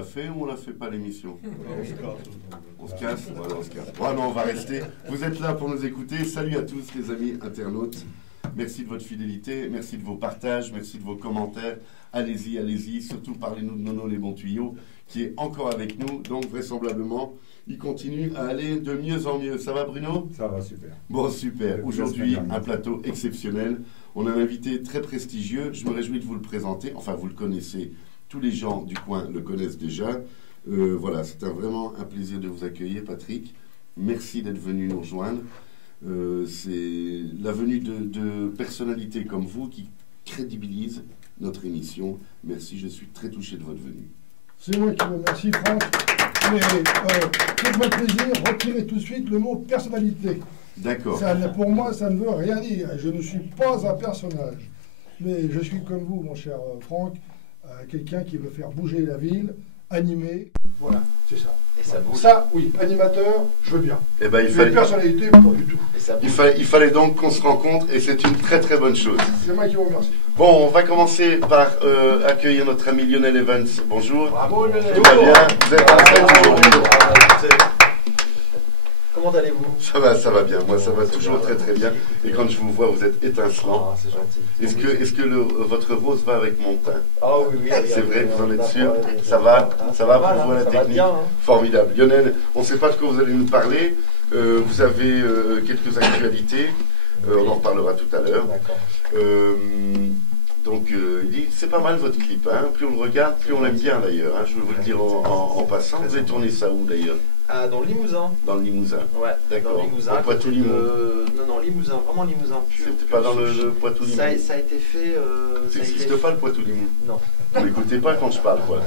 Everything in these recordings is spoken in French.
l'a fait ou on la fait pas l'émission? On se casse. Voilà, on se casse. Bon, non, on va rester. Vous êtes là pour nous écouter. Salut à tous les amis internautes. Merci de votre fidélité, merci de vos partages, merci de vos commentaires. Allez-y, allez-y. Surtout parlez-nous de Nono les bons tuyaux, qui est encore avec nous. Donc vraisemblablement, il continue à aller de mieux en mieux. Ça va Bruno? Ça va, super. Bon, super. Aujourd'hui, un plateau exceptionnel. On a un invité très prestigieux. Je me réjouis de vous le présenter. Enfin, vous le connaissez. Tous les gens du coin le connaissent déjà. Voilà, c'est vraiment un plaisir de vous accueillir, Patrick. Merci d'être venu nous rejoindre. C'est la venue de personnalités comme vous qui crédibilisent notre émission. Merci, je suis très touché de votre venue. C'est moi qui vous remercie, Franck. Mais faites-moi plaisir, retirez tout de suite le mot personnalité. D'accord. Pour moi, ça ne veut rien dire. Je ne suis pas un personnage. Mais je suis comme vous, mon cher Franck, quelqu'un qui veut faire bouger la ville, animer. Voilà, c'est ça. Et ça bouge. Ça, oui, animateur, je veux bien. Eh ben, Mais personnalité, pas du tout. Et ça bouge. il fallait donc qu'on se rencontre et c'est une très très bonne chose. C'est moi qui vous remercie. Bon, on va commencer par accueillir notre ami Lionel Evans. Bonjour. Bravo Lionel. Tout va bien? Vous êtes en tête aujourd'hui? Comment allez-vous? Ça va bien. Moi, ça va toujours très très bien. Et quand je vous vois, vous êtes étincelant. Ah, c'est gentil. Est-ce que votre rose va avec mon teint? Ah oui, oui. C'est vrai, vous en êtes sûr? Ça va pour vous la technique? Formidable. Lionel, on ne sait pas de quoi vous allez nous parler. Vous avez quelques actualités. On en reparlera tout à l'heure. Donc, il dit, c'est pas mal votre clip. Hein. Plus on le regarde, plus on l'aime bien d'ailleurs. Hein. Je vais vous le dire en passant. Vous avez tourné ça où d'ailleurs? Dans le Limousin. Dans le Limousin. Ouais, d'accord. Dans le Limousin. Au Poitou-Limou. Non, Limousin, vraiment Limousin pur. C'était pas dans le Poitou-Limou. Ça a été fait. Ça n'existe pas le Poitou-Limou. Non. Vous n'écoutez pas quand je parle, quoi.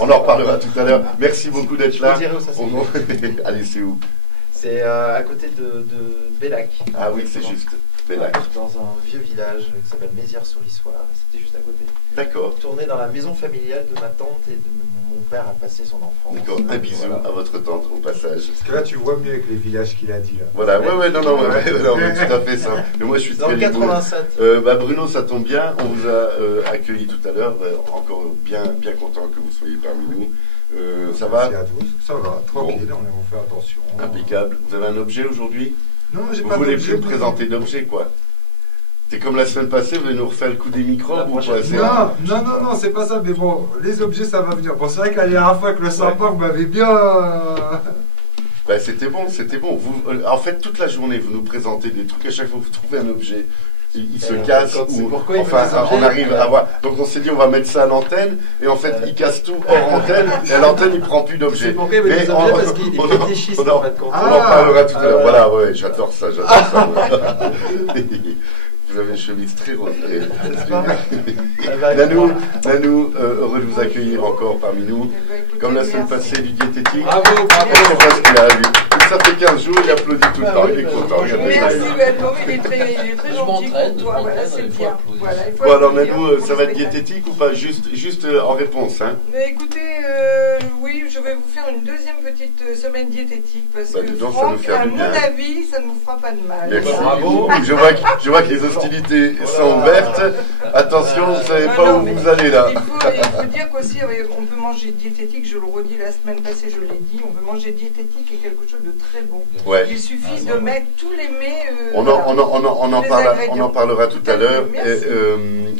On en reparlera tout à l'heure. Merci beaucoup d'être là. Je vous dirai où ça c'est. Allez, c'est où? C'est à côté de Bellac. Ah oui, c'est juste. Bellac. Dans un vieux village qui s'appelle Mézières-sur-Issoire. C'était juste à côté. D'accord. Tourné dans la maison familiale de ma tante et de mon père a passé son enfance. D'accord. Un bisou à votre tante au passage. Parce que là, tu vois mieux avec les villages qu'il a dit là. Voilà, ouais, non, tout à fait ça. Mais moi, je suis dans très le 87. Bruno, ça tombe bien. On vous a accueilli tout à l'heure. Encore bien content que vous soyez parmi nous. Ça va? Merci à tous. Ça va, tranquille, on fait attention. Impeccable. Vous avez un objet aujourd'hui? Non, j'ai vous pas voulez d'objet. plus me présenter d'objet, quoi? C'est comme la semaine passée, vous allez nous refaire le coup des microbes ou quoi? Non, c'est pas ça, mais bon, les objets, ça va venir. Bon, c'est vrai que la dernière fois, avec le sympa, vous m'avez bien... Ben, c'était bon. Vous, en fait, toute la journée, vous nous présentez des trucs. À chaque fois que vous trouvez un objet, il se casse. On arrive à voir. Donc, on s'est dit, on va mettre ça à l'antenne. Et en fait, il casse tout hors antenne. Et à l'antenne, il prend plus d'objets. C'est pourquoi il veut des objets parce qu'il est fétichiste, en fait. On en parlera tout à l'heure. Voilà, ouais, j'adore ça. Vous avez une chemise très rose. Nanou, heureux de vous accueillir encore parmi nous. Comme la semaine passée du diététique. Bravo. Je sais pas ce qu'il a vu. Ça fait 15 jours, il applaudit tout le temps. Il est content. Merci, Benoît. Il est très gentil pour toi. Voilà, c'est bien. Bon, alors, Nanou, ça va être diététique ou pas? Juste en réponse. Hein. Mais écoutez, oui, je vais vous faire une deuxième petite semaine diététique parce que, donc, Franck, à mon avis, ça ne vous fera pas de mal. Merci. Bravo. Je vois que les hostilités sont ouvertes. Attention, vous ne savez pas où vous allez là. Il faut dire qu'aussi, on peut manger diététique, je le redis la semaine passée, je l'ai dit, on peut manger diététique et quelque chose de très bon. Ouais. Il suffit de mettre tous les mets. On en parlera tout à l'heure.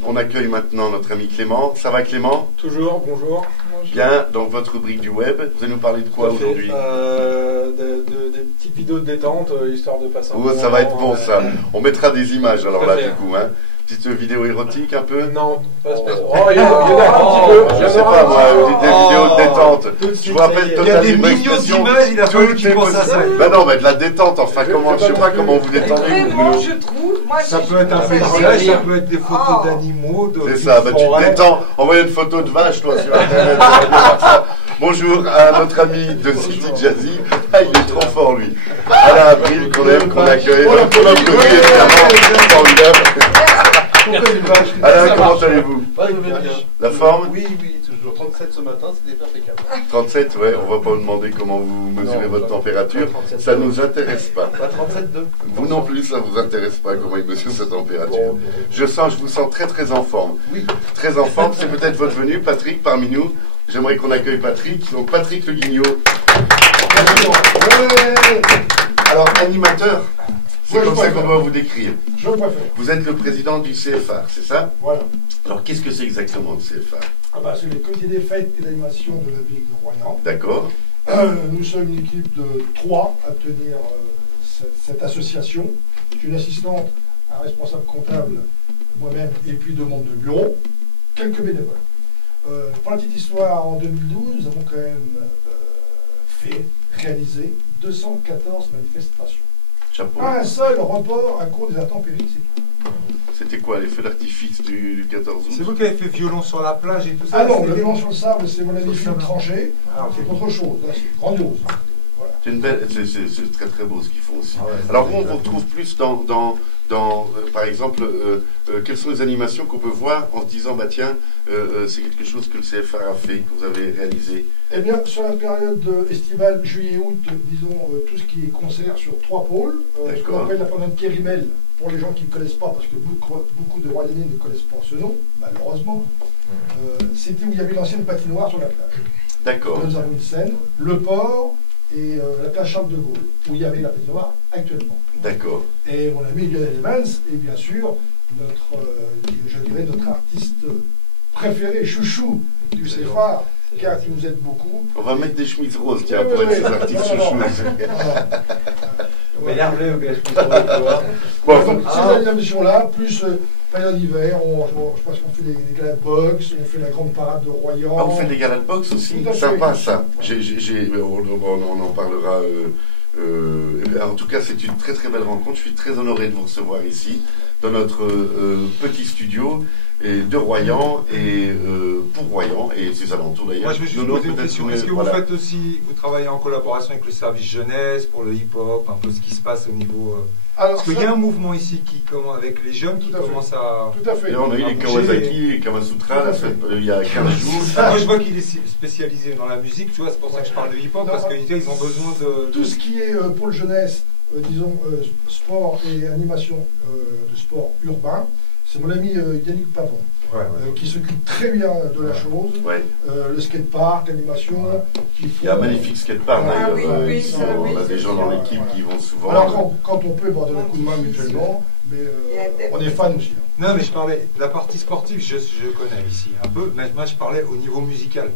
On accueille maintenant notre ami Clément. Ça va Clément? Toujours, bonjour. Bien, donc votre rubrique du web, vous allez nous parler de quoi aujourd'hui? Des petites vidéos de détente, histoire de passer un bon moment. Ça va être bon ça. On mettra des images alors là du coup. Hein. Petite vidéo érotique un peu? Non, pas spécialement. Oh, il y en a un petit peu. Je sais pas moi, des vidéos de détente. Je vous rappelle Il y a des millions d'images, il a fallu qu'il pense à ça. Ben non, mais de la détente, enfin, je sais pas comment vous détendez. Vraiment, je trouve. Ça peut être un paysage, ça peut être des photos d'animaux. C'est ça, tu te détends. Envoyez une photo de vache, toi, sur Internet. Bonjour à notre ami de City Jazzy. Ah, il est trop fort, lui. Alain Avril, qu'on aime, qu'on accueille. Qu'on applaudit, évidemment. Formidable. Alain, comment allez-vous? La forme? Oui, toujours. 37 ce matin, c'était impeccable. 37, ouais, on va pas vous demander comment vous mesurez votre température. Ça ne nous intéresse pas. 37,2. Vous non plus, ça vous intéresse pas comment il mesure sa température. Je vous sens très très en forme. Oui. Très en forme, c'est peut-être votre venue, Patrick, parmi nous. j'aimerais qu'on accueille Patrick. Donc Patrick Le Guignot. Alors, animateur, c'est Ouais, comme je ça préfère. qu'on doit vous décrire. Je préfère. Vous êtes le président du CFA, c'est ça? Voilà. Alors, qu'est-ce que c'est exactement le CFA? Ah bah, c'est le comité des fêtes et d'animation de la ville de Royan. D'accord. Nous sommes une équipe de 3 à tenir cette association. Une assistante, un responsable comptable, moi-même, et puis 2 membres de bureau, quelques bénévoles. Pour la petite histoire, en 2012, nous avons quand même réalisé 214 manifestations. Chapeau. Pas un seul report à cause des intempéries, c'est tout. C'était quoi, les feux d'artifice du 14 août? C'est vous qui avez fait violon sur la plage et tout ça? Ah non, le c'était- violon sur le sable, c'est mon ami Philippe Tranché. Ah, ok. C'est autre chose, là, c'est grandiose. Voilà. C'est une belle, c'est très très beau ce qu'ils font aussi. Ah ouais, Alors c'est vous, on vous exactement. retrouve plus par exemple, quelles sont les animations qu'on peut voir en se disant, bah tiens, c'est quelque chose que le CFA a fait, que vous avez réalisé. Eh bien, sur la période estivale, juillet-août, disons, tout ce qui est concert sur 3 pôles, ce qu'on D'accord. appelle la période Kérimel, pour les gens qui ne connaissent pas, parce que beaucoup de Royannais ne connaissent pas ce nom, malheureusement, c'était où il y avait l'ancienne patinoire sur la plage. D'accord. Nous avons une scène, le port et la plage Charles de Gaulle, où il y avait la patinoire actuellement. D'accord. Et mon ami Lionel Evans est bien sûr je dirais notre artiste préféré, chouchou du CFA, car qui nous aide beaucoup. On va mettre des chemises roses, tiens, Oui, pour oui, être ces oui. artistes Non, non, chouchous. Vous m'énervez, ok, je comprends pas. Bon, Donc, ces animations-là, plus période d'hiver, je pense qu'on fait les galas de boxe, on fait la grande parade de Royan. ah, vous faites des galas de boxe aussi? Tout à fait. Sympa ça. On en parlera. En tout cas, c'est une très très belle rencontre. Je suis très honoré de vous recevoir ici, dans notre petit studio de Royan et pour Royan et ses alentours d'ailleurs. Moi, je me suis Nono, posé une peut-être question. que- Est-ce que vous voilà. faites aussi, vous travaillez en collaboration avec le service jeunesse pour le hip-hop, un peu ce qui se passe au niveau. Alors, Parce qu'il ça, y a un mouvement ici qui commence avec les jeunes qui Tout à fait. commencent à. tout à fait. Et on a eu les Kawasaki et Kamasutra la semaine- il y a 15 jours. Moi, je vois qu'il est spécialisé dans la musique, tu vois, c'est pour ça que je parle de hip-hop, Non, parce qu'ils ont besoin de. Tout ce qui est pôle jeunesse, disons sport et animation de sport urbain, c'est mon ami Yannick Pavon, qui s'occupe très bien de la chose. Ouais. Le skatepark, l'animation, qui Il y a un magnifique skatepark Ah, d'ailleurs. oui, oui, Ils ça, sont- oui, on a des c'est gens dans sûr. l'équipe qui y vont souvent. Alors quand on peut, on donne un coup de main mutuellement, mais on est fans aussi. Hein. Non, mais je parlais de la partie sportive, je connais ici un peu, mais moi je parlais au niveau musical.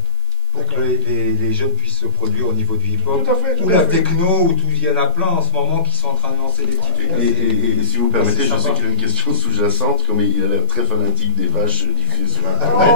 Pour que les jeunes puissent se produire au niveau du hip-hop. Tout à fait. Ou la techno, ou tout, il y en a plein en ce moment qui sont en train de lancer des petites trucs. Et si vous permettez, C'est je sais sympa. qu'il y a une question sous-jacente, comme il a l'air très fanatique des vaches diffusées sur Internet.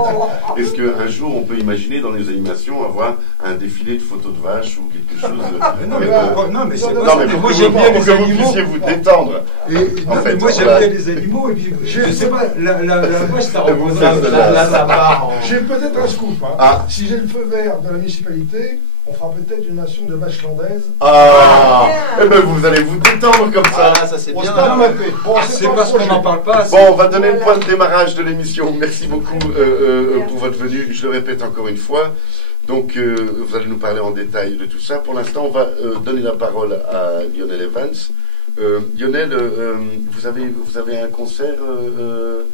Est-ce qu'un jour on peut imaginer dans les animations avoir un défilé de photos de vaches ou quelque chose Mais non, mais Ouais. pourquoi- non, mais c'est Non, pas Non, ça. mais pour Moi que j'aime vous, bien pour les que vous animaux. puissiez vous détendre. Et Non, En fait, mais moi j'aime voilà. bien les animaux et puis je sais pas, la vache ça Et vous représente. faites Là, ça part en. j'ai peut-être un scoop. Hein. Ah. Si j'ai le feu vert de la municipalité, on fera peut-être une nation de vaches landaises. Ah, eh ben vous allez vous détendre comme ça. Ah, ça c'est On se bien. tape la paix. Bon, C'est parce qu'on projet. n'en parle pas. Bon, on va donner le point de démarrage de l'émission. Merci beaucoup pour votre venue. Je le répète encore une fois. Donc, vous allez nous parler en détail de tout ça. Pour l'instant, on va donner la parole à Lionel Evans. Lionel, vous avez un concert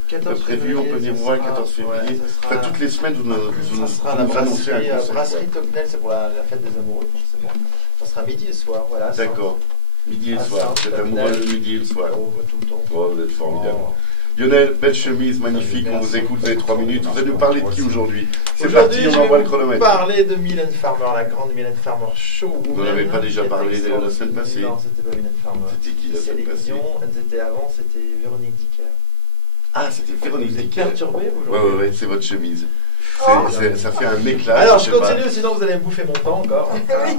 14 prévu, on peut dire moi, 14 février. Enfin, toutes les semaines, vous Ça sera nous la annoncez un concert. brasserie Tocquenel, c'est pour la fête des amoureux, forcément. Ça sera midi et soir, voilà. D'accord. Midi et le Ah, soir. ça, Vous êtes ça, amoureux ça. le midi et le soir. On voit tout le temps. Oh, vous êtes formidable. Oh. Lionel, belle chemise, magnifique, on vous Merci. écoute, vous avez 3 minutes. Vous allez nous parler de qui aujourd'hui? C'est Aujourd'hui, parti, je on envoie vais le vous chronomètre. parler de Mylène Farmer, la grande Mylène Farmer Show. Vous n'en avez pas déjà parlé la semaine passée? Non, c'était pas Mylène Farmer. C'était qui la C'est semaine passée? Céline Dion, elles étaient avant, c'était Véronique Dicker. Ah, c'était Véronique Vous êtes Dicker. perturbé aujourd'hui? Ouais, c'est votre chemise. Oh. Ça fait un éclat. Alors, je je sais pas. continue, sinon vous allez me bouffer mon temps encore.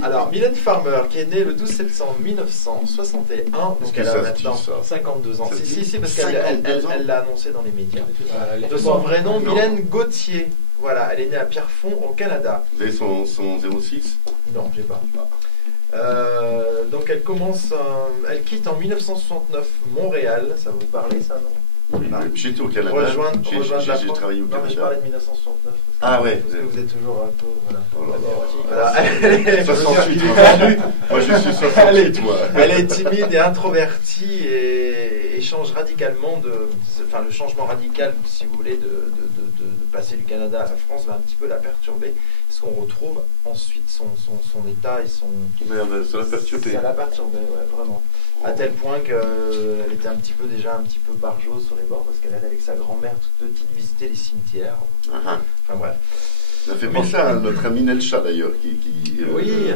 Alors, Mylène Farmer, qui est née le 12 septembre 1961, donc Est-ce que elle a ça se dit, maintenant ça 52 ans. Ça se dit Si, parce 52 ans. qu'elle l'a annoncé dans les médias. De De son vrai nom, Non. Mylène Gauthier. Voilà, elle est née à Pierrefonds, au Canada. Vous avez son 06? Non, j'ai pas. Donc elle quitte en 1969 Montréal. Ça va vous parler, ça, non? Oui, Ah. j'étais au Canada. Rejoindre la J'ai France. travaillé au Non, mais je Canada. parlais de 1969. Ah ouais. Parce que vous êtes toujours un peu. Voilà. Oh là Voilà. 68, moi je suis 68, moi. Elle est timide et introvertie et change radicalement enfin le changement radical, si vous voulez, de passer du Canada à la France va un petit peu la perturber, parce qu'on retrouve ensuite son état et son... Merde, ça l'a perturbé. Ça l'a perturbé, ouais, vraiment. À tel point qu'elle était déjà un petit peu barjot sur les bords, parce qu'elle allait avec sa grand-mère toute petite visiter les cimetières. Enfin bref. Ça fait penser à notre ami Nelcha d'ailleurs. Oui,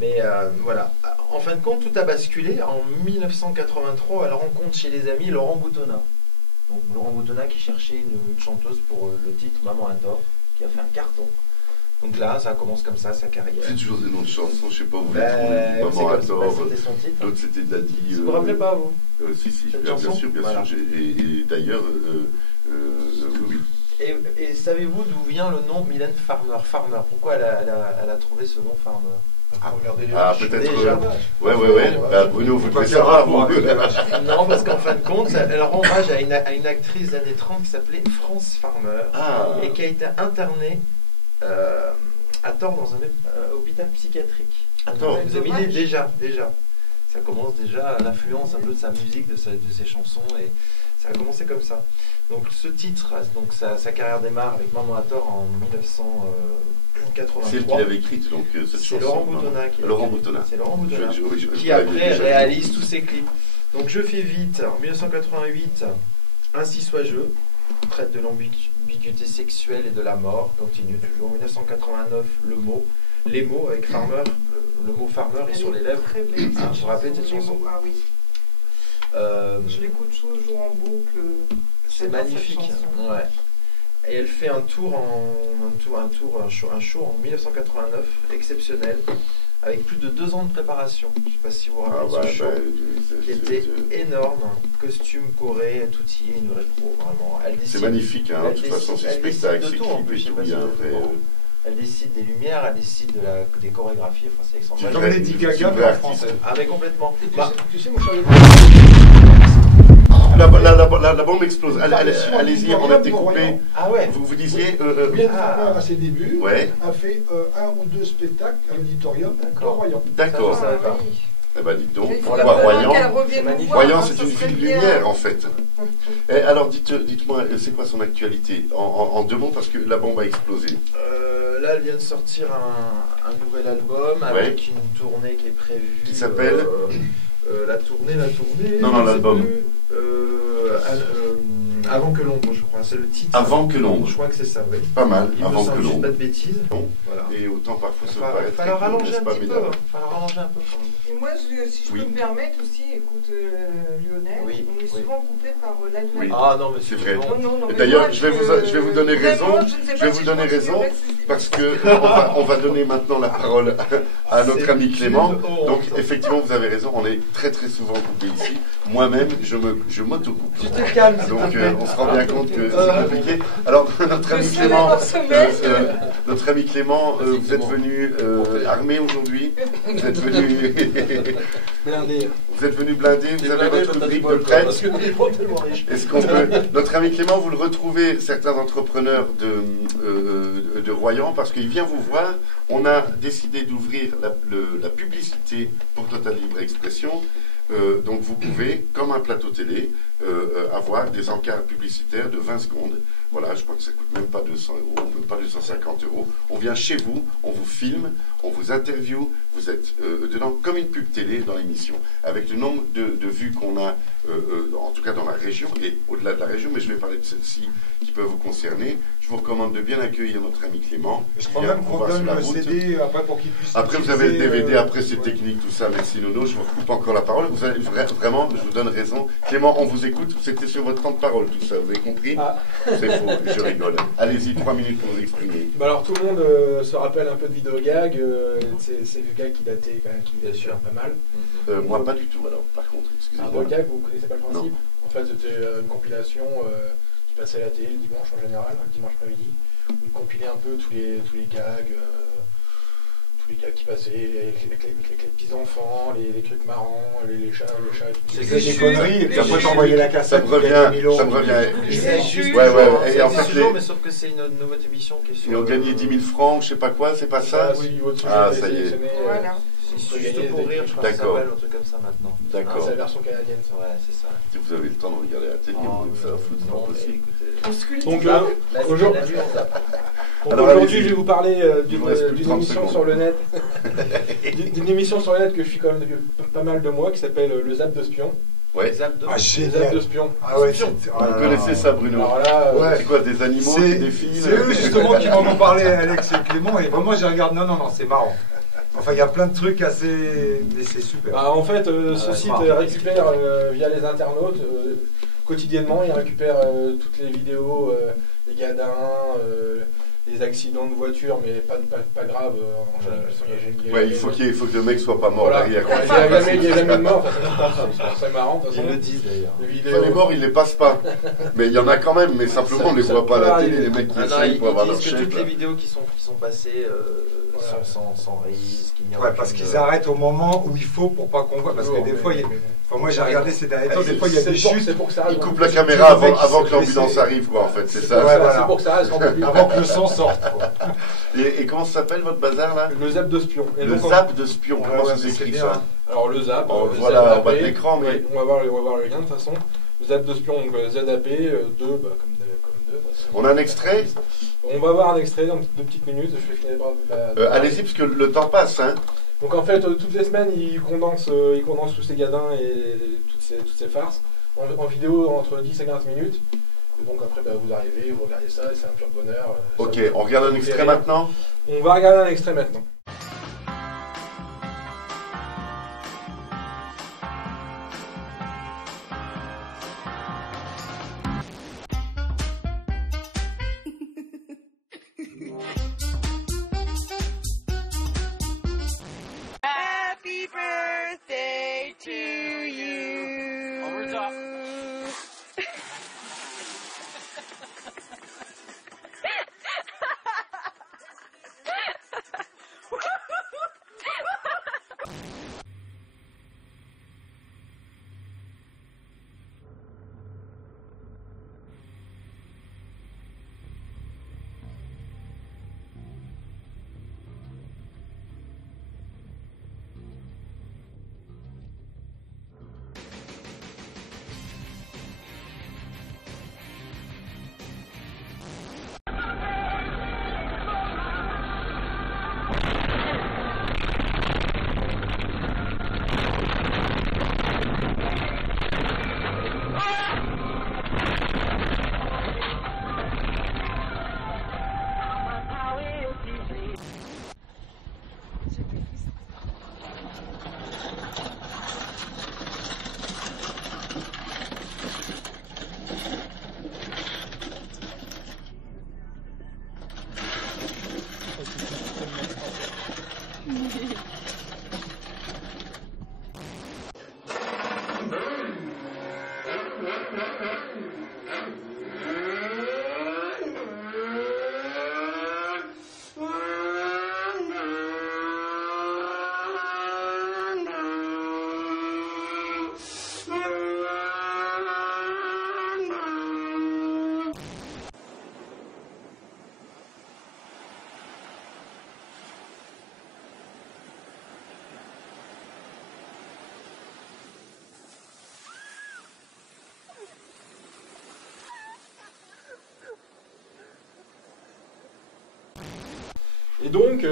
mais voilà. En fin de compte, tout a basculé. En 1983, elle rencontre chez les amis Laurent Boutonnat. Donc Laurent Boutonnat qui cherchait une chanteuse pour le titre Maman a tort, qui a fait un carton. Donc là, ça commence comme ça, sa carrière. C'est toujours des noms de chansons, je sais pas où vous les trouvez. Maman a tort. C'était son titre. L'autre c'était Daddy. Vous vous rappelez pas, vous? Si, cette bien chanson sûr. Voilà. Et d'ailleurs, oui. Et savez-vous d'où vient le nom Mylène Farmer? Pourquoi elle a trouvé ce nom Farmer? Peut-être. Déjà. Ouais. Bruno, vous pouvez savoir. Non, parce qu'en fin de compte, elle rend hommage à une actrice des années 30 qui s'appelait France Farmer et qui a été internée à tort dans un hôpital psychiatrique. À tort. Vous avez déjà. Ça commence déjà l'influence un peu de sa musique, de ses chansons, et ça a commencé comme ça. Donc ce titre, donc sa carrière démarre avec Maman a tort en 1983. C'est elle qui l'avait écrite, donc cette chanson. C'est Laurent Boutonnat C'est Laurent Boutonnat. Qui après réalise tous ses clips. Donc je fais vite. En 1988, Ainsi soit-je traite de l'ambiguïté sexuelle et de la mort. Continue toujours. En 1989, les mots avec Farmer. Le mot Farmer est sur les lèvres. Vous vous rappelez de cette chanson? Ah oui. Je l'écoute toujours en boucle. C'est magnifique. Ouais. Et elle fait un show en 1989, exceptionnel, avec plus de 2 ans de préparation. Je ne sais pas si vous vous rappelez ce show, qui était énorme. Costume, choré, tout y est, une vraie pro, vraiment. C'est magnifique, hein, de toute façon, c'est spectacle, c'est clip et tout. Elle décide des lumières, elle décide des chorégraphies, enfin c'est extraordinaire. C'est comme Lady Gaga, mais en français. Ah mais complètement. Tu sais, moi je savais La bombe explose. Allez-y, on a découpé. Ah ouais. Vous disiez. Mylène Farmer, à ses débuts, ouais. a fait 1 ou 2 spectacles à l'auditorium de Royan. D'accord. Ça, je savais pas. Eh ben dites donc, pourquoi Royan? Royan, c'est une ville lumière en fait. Et alors dites-moi, c'est quoi son actualité en 2 mots, parce que la bombe a explosé. Là, elle vient de sortir un nouvel album avec une tournée qui est prévue. Qui s'appelle la tournée. Non, l'album. Avant que l'ombre, je crois. C'est le titre. Avant que l'ombre. Je crois que c'est ça, oui. Pas mal. Avant que l'ombre. l'ombre. Pas de bêtises. Bon. Voilà. Et autant parfois se paraître. Il va rallonger un petit peu. Quand même. Et moi, si je peux me permettre aussi, écoute, Lionel, on est souvent coupé par l'annuel. Oui. Ah non, mais c'est vrai. Non, d'ailleurs, je vais vous donner raison. Je vais vous donner raison parce que on va donner maintenant la parole à notre ami Clément. Donc effectivement, vous avez raison. On est très très souvent coupé ici. Moi-même, je m'auto-coupe. Tu te calmes. Donc on se rend bien compte que c'est compliqué. Alors notre ami Clément, vous êtes venu armé aujourd'hui. Vous êtes venu blindé. Vous êtes venu blindé. Vous avez votre rubrique de prête. Est-ce qu'on peut... Notre ami Clément, vous le retrouvez, certains entrepreneurs de Royan, parce qu'il vient vous voir. On a décidé d'ouvrir la publicité pour Total Libre Expression. Donc vous pouvez, comme un plateau télé, avoir des encarts publicitaires de 20 secondes. Voilà, je crois que ça ne coûte même pas 200 €, même pas 250 €. On vient chez vous, on vous filme, on vous interviewe, vous êtes dedans comme une pub télé dans l'émission, avec le nombre de vues qu'on a, en tout cas dans la région, et au-delà de la région, mais je vais parler de celle-ci qui peut vous concerner. Je vous recommande de bien accueillir notre ami Clément. Je crois même qu'on donne le CD après pour qu'il puisse... Après vous avez le DVD, après c'est technique, tout ça, merci Nono, je vous coupe encore la parole. Vous allez, vraiment, je vous donne raison. Clément, on vous écoute, c'était sur votre temps de parole tout ça, vous avez compris? C'est faux, je rigole. Allez-y, 3 minutes pour vous exprimer. Bah alors tout le monde se rappelle un peu de vidéogag, c'est le gag qui datait quand même, qui datait pas mal. Moi pas du tout alors, par contre, excusez-moi. Un gag, vous connaissez pas le principe? Non. En fait c'était une compilation qui passait à la télé le dimanche en général, le dimanche après-midi, où il compilait un peu tous les gags. Tous les gars qui passaient, les petits enfants, les trucs marrants, les chats. C'est des conneries, et puis après t'envoyais la cassette. Ça me revient. Et en fait, mais sauf que c'est une nouvelle émission qui est sur. Et on gagnait 10 000 francs, je sais pas quoi, c'est pas ça? Oui, ah, ça y est. Voilà. C'est gagner juste pour des rire, je crois que ça D'accord. s'appelle un truc comme ça maintenant. D'accord. C'est la version canadienne, ça. Ouais, c'est ça. Vous avez le temps de regarder la télé, Oh, vous, ça va foutre, c'est pas non, mais possible. écoutez, On sculpte. Donc, la aujourd'hui- nuit, on zappe. Donc Alors, aujourd'hui, allez-y. je vais vous parler Il vous reste plus de d'une 30 émission secondes. sur le net, d'une émission sur le net que je suis quand même depuis pas mal de mois, qui s'appelle le Zap de Spion. Ouais. Zap de- Ah, Le Zap génial. de Spion. Ah ouais, Spion. c'est- Vous ah là connaissez là. ça, Bruno? Alors là, Ouais. C'est quoi, des animaux qui C'est défilent? c'est eux justement qui m'en ont parlé, Alex et Clément, et vraiment j'ai regardé. Non, c'est marrant. Enfin, il y a plein de trucs assez. Mais c'est super. bah, en fait, ce ouais, site marrant. récupère via les internautes quotidiennement, il récupère toutes les vidéos, les gadins, les accidents de voiture, mais pas graves. En général, il y a- Ouais, il faut que le mec soit pas mort Voilà. derrière. Il y a jamais de mort, c'est marrant de toute Ils façon. le disent d'ailleurs. Les Enfin, vidéos. les morts, ils les passent pas. Mais il y en a quand même, mais simplement, on les ça voit pas à la peut télé, arriver. les mecs qui Ah non, essayent ils pour avoir leur disent que chef. toutes les vidéos qui sont passées Voilà. sont sans risque. Il n'y a Ouais, aucune- parce qu'ils arrêtent au moment où il faut pour pas qu'on voit. Parce que des fois, il y a- enfin, moi j'ai regardé ces derniers temps, des fois il y a des chutes. C'est pour que ça Ils reste. coupent la Des caméra mecs qui avant se que l'ambulance blessent. arrive, quoi, en fait, c'est C'est ça. Ouais, voilà. pour que ça reste en public. Avant que le sang sorte. Quoi. Et comment ça s'appelle votre bazar, là? Le Zap de Spion. Et Le donc, zap de spion, Ouais, comment ouais, ça mais s'écrit c'est ça? bien. Alors le Zap. Oh, le voilà, ZAP, en bas de l'écran, mais- ouais, on va voir le lien de toute façon. Le Zap de Spion, donc ZAP, 2, bah, comme 2. De toute façon. On a un extrait? On va voir un extrait dans 2 petites minutes. Je vais finir Allez-y, parce que le temps passe, hein. Donc en fait, toutes les semaines, il condense tous ces gadins et toutes ces farces en vidéo entre 10 et 15 minutes. Et donc après, bah, vous arrivez, vous regardez ça, et c'est un pur bonheur. Ok, Ça on regarde un vous fait extrait rire. maintenant? On va regarder un extrait maintenant. Happy birthday to you. Over top. Et donc,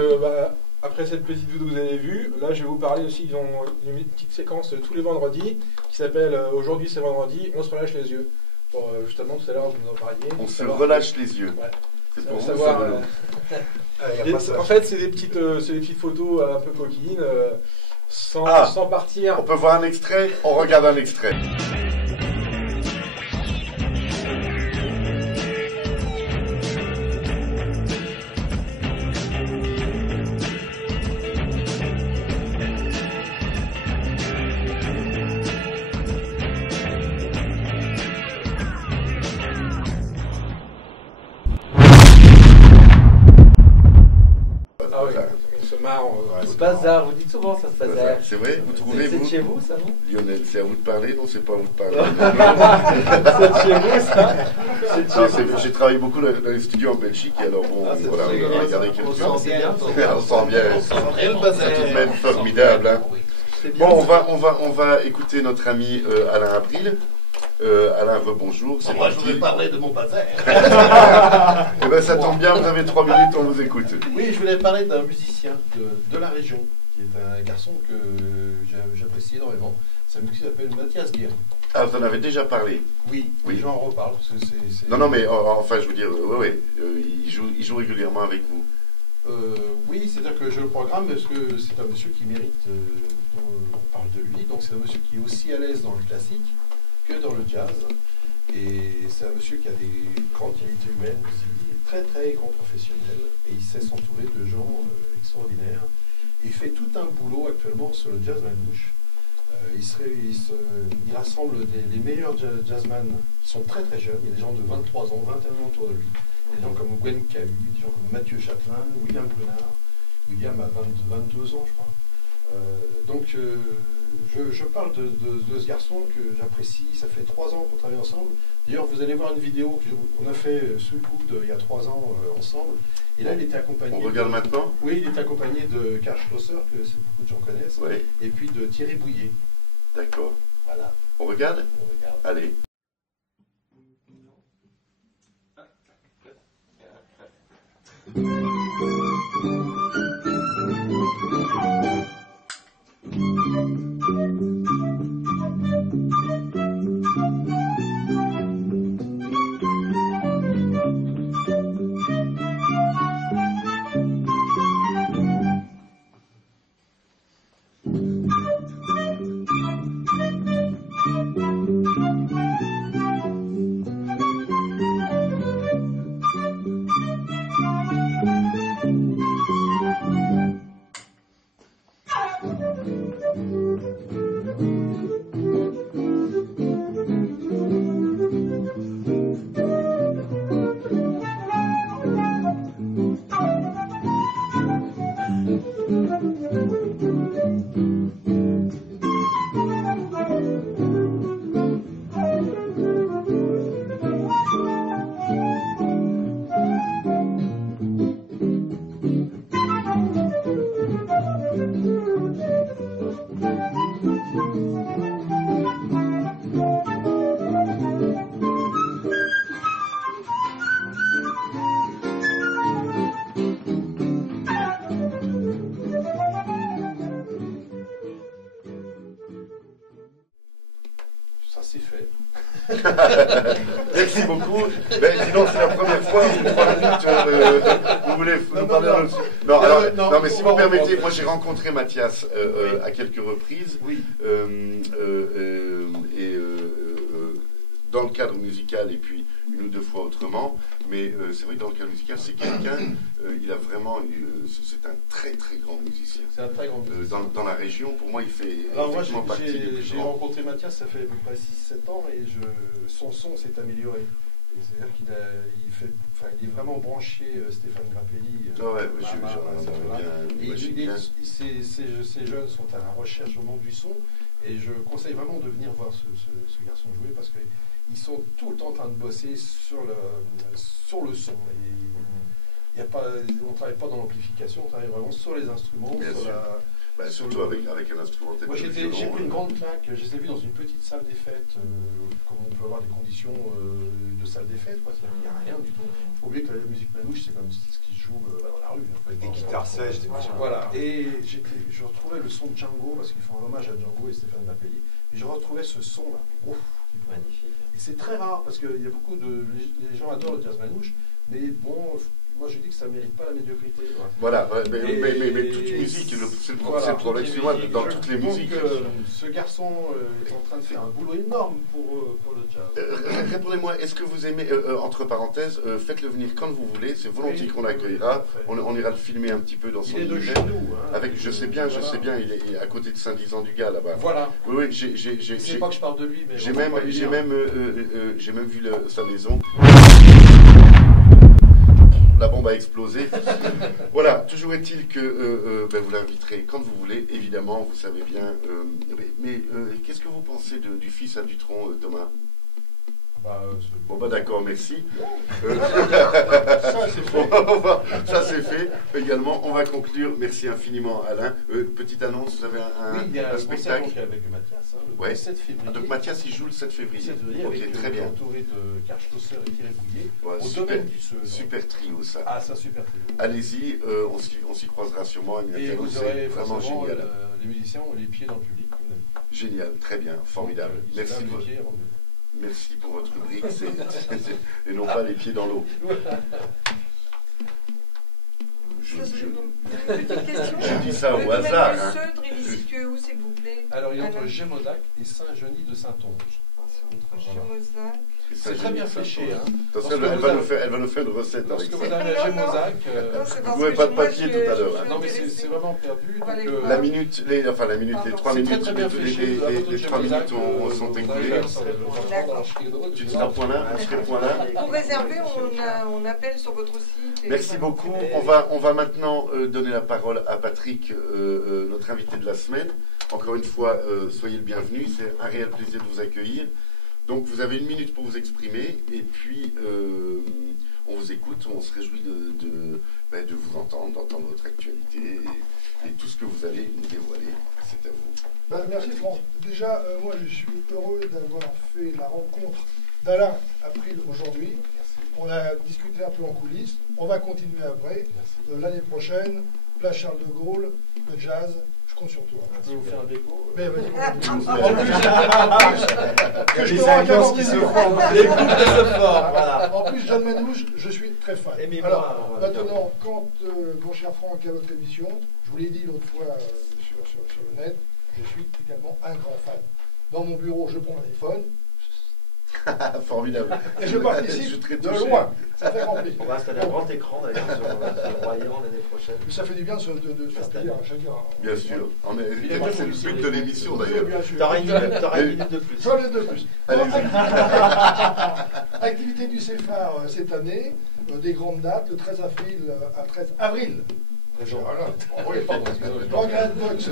après cette petite vidéo que vous avez vue, là je vais vous parler aussi, ils ont une petite séquence tous les vendredis qui s'appelle Aujourd'hui c'est vendredi, on se relâche les yeux. Pour, justement, tout à l'heure vous nous en parliez. On se Savoir- relâche les yeux. Ouais. C'est pour vous, Savoir, ça, Bruno. Y a pas ça. en fait, c'est des petites photos un peu coquines, sans Ah. partir. On peut voir un extrait? On regarde un extrait. Ah oui, Voilà. on se marrant. Le bazar, vous dites souvent ça, ce bazar. C'est vrai, vous trouvez, C'est vous de chez vous, ça, non? Lionel, c'est à vous de parler, non, c'est pas à vous de parler. C'est de chez vous, ça? C'est de Non, chez vous. j'ai travaillé beaucoup dans les studios en Belgique, et alors bon, Ah, c'est voilà, très on va bien, regarder ça. quelques On sent bien, on sent bien. Le bazar. C'est tout de même formidable. Hein. C'est bien, Bon, ça. on va écouter notre ami Alain Abril. Alain, bonjour. C'est Moi, je parti. voulais parler de mon bazar. Eh ben, ça tombe bien, vous avez 3 minutes, on vous écoute. Oui, je voulais parler d'un musicien de la région, qui est un garçon que j'apprécie énormément. C'est un musicien qui s'appelle Mathias Guérin. Ah, vous en avez déjà parlé. Oui, Oui. les gens en reparlent. Parce que c'est... Non, mais enfin, je veux dire, il joue régulièrement avec vous. Oui, c'est-à-dire que je le programme parce que c'est un monsieur qui mérite, on parle de lui, donc c'est un monsieur qui est aussi à l'aise dans le classique que dans le jazz. Et c'est un monsieur qui a des grandes qualités humaines aussi, très très grand professionnel, et il sait s'entourer de gens extraordinaires. Et il fait tout un boulot actuellement sur le jazz manouche. Il rassemble les meilleurs jazzmen qui sont très très jeunes. Il y a des gens de 23 ans, 21 ans autour de lui. Des gens comme Gwen Cahu, des gens comme Mathieu Châtelain, William Brunard. William a 22 ans, je crois. Donc, je parle de ce garçon que j'apprécie. Ça fait 3 ans qu'on travaille ensemble. D'ailleurs, vous allez voir une vidéo qu'on a fait sous le coude il y a 3 ans ensemble. Et là, il était accompagné. On regarde maintenant. Oui, il est accompagné de Karl Schlosser, que beaucoup de gens connaissent, Oui, et puis de Thierry Bouillet. d'accord. Voilà, On regarde. on regarde. Allez. Ça, c'est fait. Merci beaucoup. Ben, sinon, c'est la première fois où 3 minutes, vous voulez nous parler d'un autre sujet. Non, alors, non, mais si vous permettez, moi j'ai rencontré Mathias à quelques reprises. Oui. Dans le cadre musical et puis 1 ou 2 fois autrement, mais c'est vrai que dans le cadre musical, c'est quelqu'un, il a vraiment, c'est un très très grand musicien. C'est un très grand musicien. Dans la région, pour moi, il fait Alors moi, effectivement partie des plus j'ai grands. rencontré Mathias, ça fait à peu près 6-7 ans, et son son s'est amélioré. C'est-à-dire il est vraiment branché Stéphane Grappelli. Ah ouais, Ces jeunes sont à la recherche vraiment du son, et je conseille vraiment de venir voir ce garçon jouer, parce qu'ils sont tout le temps en train de bosser sur le son. On ne travaille pas dans l'amplification, on travaille vraiment sur les instruments. Bien sûr. Surtout avec un instrument tel Moi, que le j'ai violon, pris une grande claque. Je les ai vus dans une petite salle des fêtes, comme on peut avoir des conditions de salle des fêtes. Il n'y a rien du tout. Il faut oublier que la musique manouche, c'est comme ce qui se joue dans la rue. Avec des guitares sèches, des machins. Voilà. Et je retrouvais le son de Django, parce qu'ils font un hommage à Django et Stéphane Grappelli. Et je retrouvais ce son-là. Magnifique. Et c'est très rare, parce que il y a beaucoup les gens adorent le jazz manouche, mais bon, moi je dis que ça ne mérite pas la médiocrité. Voilà, mais toute musique, c'est le problème chez moi, dans toutes les musiques. Ce garçon est en train de faire un boulot énorme pour le jazz. Répondez-moi, est-ce que vous aimez, entre parenthèses, faites-le venir quand vous voulez, c'est volontiers qu'on l'accueillera, on ira le filmer un petit peu dans son Il est de univers. chez nous. Avec, je sais bien, il est à côté de Saint-Dizan-du-Gard là-bas. Voilà. Oui, C'est pas que je parle de lui, mais j'ai même vu sa maison. La bombe a explosé. explosé. Voilà, toujours est-il que vous l'inviterez quand vous voulez, évidemment, vous savez bien. Mais qu'est-ce que vous pensez du fils à Dutronc, Thomas? Bon bah d'accord, merci. Ça c'est fait. Également, on va conclure. Merci infiniment Alain. Petite annonce, vous avez il y a un spectacle avec Mathias, le 7 février. Donc Mathias il joue le 7 février. Ok, très bien. Entouré de Karl Schlosser et Thierry Bouillet, au super, domaine du Seul. super trio ça. Ah ça super trio. Allez-y, on s'y croisera sûrement. Et vous aurez vraiment génial. Les musiciens ont les pieds dans le public. Génial, très bien, formidable. Merci. Merci pour votre rubrique, et non pas les pieds dans l'eau. Petite question. Je dis ça au hasard. Le Seudre, il est situé où, s'il vous plaît? Alors, il est entre Gémozac et Saint-Genis de Saintonge. Entre Gémozac. C'est très bien fléché. Attention, elle va nous faire une recette avec ça. Lorsque vous avez à Gémozac, vous n'avez pas de papier tout à l'heure. Non, mais c'est vraiment perdu. La minute, les 3 minutes, les 3 minutes sont écoulées. Tu seras point là, on serait point là. Pour réserver, on appelle sur votre site. Merci beaucoup. On va maintenant donner la parole à Patrick, notre invité de la semaine. Encore une fois, soyez le bienvenu. C'est un réel plaisir de vous accueillir. Donc vous avez 1 minute pour vous exprimer et puis on vous écoute, on se réjouit de vous entendre, d'entendre votre actualité et tout ce que vous allez nous dévoiler. C'est à vous. Merci Franck. Déjà, moi je suis heureux d'avoir fait la rencontre d'Alain April aujourd'hui. On a discuté un peu en coulisses. On va continuer après. L'année prochaine, Place Charles de Gaulle, le jazz. Je compte sur toi. Je vais vous faire un déco. Mais vas-y. En plus, Jeanne Manouche, je suis très fan. Alors, maintenant, quand mon cher Franck a votre émission, je vous l'ai dit l'autre fois sur le net, je suis également un grand fan. Dans mon bureau, je prends mon téléphone. Formidable. Et je participe de loin. Ça fait grand plaisir. On va installer un grand écran d'ailleurs sur le Royan l'année prochaine. Ça fait du bien de se faire plaisir à chacun. Bien sûr. C'est le but de l'émission d'ailleurs. T'auras une minute de plus. J'en ai de plus. Activité du CFAR cette année, des grandes dates, le 13 avril. Oui, pardon, excusez-moi. Grand Galette Box,